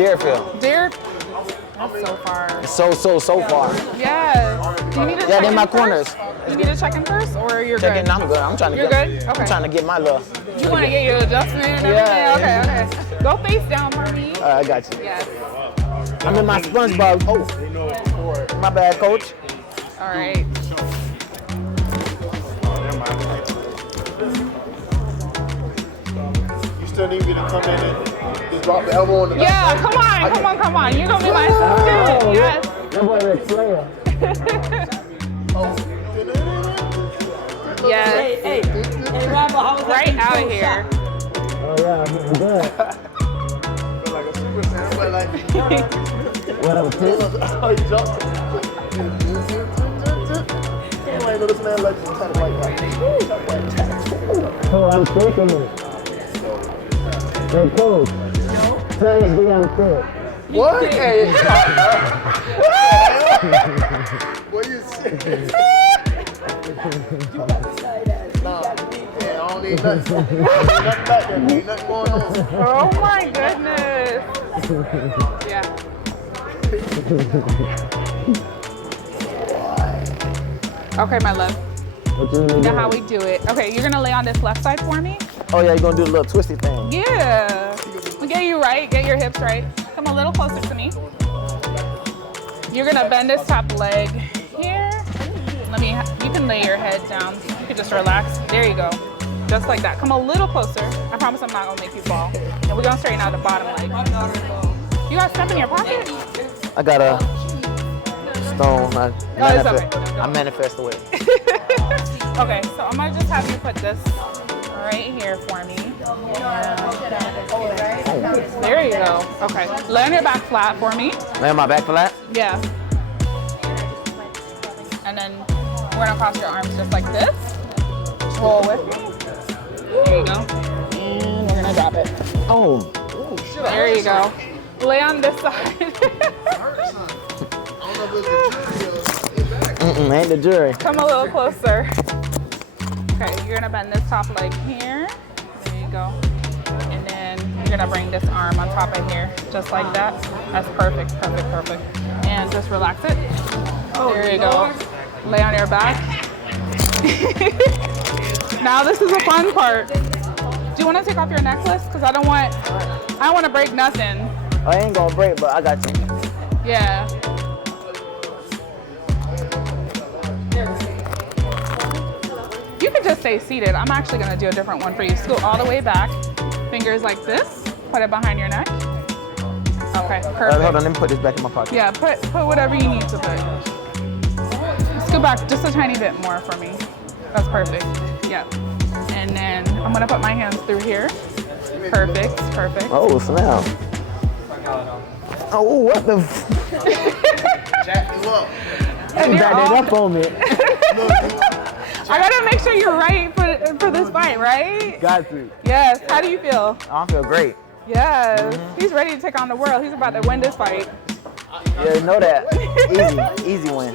Deerfield. Deer. That's so far. It's so far. Yeah. Do you need to check they're in my first? corners. You need to check in first, or you're Check good? in, I'm good. I'm trying to You're get. good? Okay. I'm trying to get my love. You want to get your adjustment and everything? Yeah. Okay. Go face down for me. All right, I got you. Yes. I'm in my SpongeBob. Oh, my bad, coach. All right. You still need me to come in and just drop the elbow on the back? Yeah, come on. You're going to be my assistant. Yes. That boy Latoya. Yes. Hey, Rambo, how was that? Right out of here. Oh yeah, I'm good. I feel like a super fan, but like, What up, kid? oh, he jumped. Damn, I know this man like to kind of like that. Oh, I'm taking it. Hey, coach. Tell you be I'm sick. What? Hey. What you say? Nah, yeah, I don't need nothing. Ain't nothing back there. Ain't nothing going on. Oh my goodness. Yeah. Okay, my love. What you You know how we do it. Okay, you're gonna lay on this left side for me? Oh yeah, you're gonna do the little twisty thing. Yeah. We'll get you right, get your hips right. Come a little closer to me. You're gonna bend this top leg here. You can lay your head down. You can just relax. There you go. Just like that. Come a little closer. I promise I'm not gonna make you fall. And we're gonna straighten out the bottom leg. You got stuff in your pocket? I got a stone. It's okay. I manifest away. Okay, so I'm gonna just have you put this right here for me. There you go. Okay, lay on your back flat for me. Lay on my back flat? Yeah. And then we're gonna cross your arms just like this. Roll with me. There you go. And we're gonna drop it. Oh. There you go. Lay on this side. Ain't the jury. Come a little closer. Okay, you're gonna bend this top leg here. There you go. And then you're gonna bring this arm on top of here, just like that. That's perfect. And just relax it. There you go. Lay on your back. Now this is the fun part. Do you want to take off your necklace? Because I don't want to break nothing. I ain't gonna break, but I got you. Yeah. You can just stay seated. I'm actually gonna do a different one for you. Scoot all the way back. Fingers like this. Put it behind your neck. Okay, perfect. Hold on, let me put this back in my pocket. Yeah, put whatever you need to put. Scoot back just a tiny bit more for me. That's perfect. Yeah. And then I'm gonna put my hands through here. Perfect. Oh, snap. Oh, what the Jack you up. And You you're back that all- up on me. I gotta make sure you're right for this fight, right? Got to. Yes. How do you feel? I feel great. Yes. He's ready to take on the world. He's about to win this fight. Yeah, you know that. Easy win.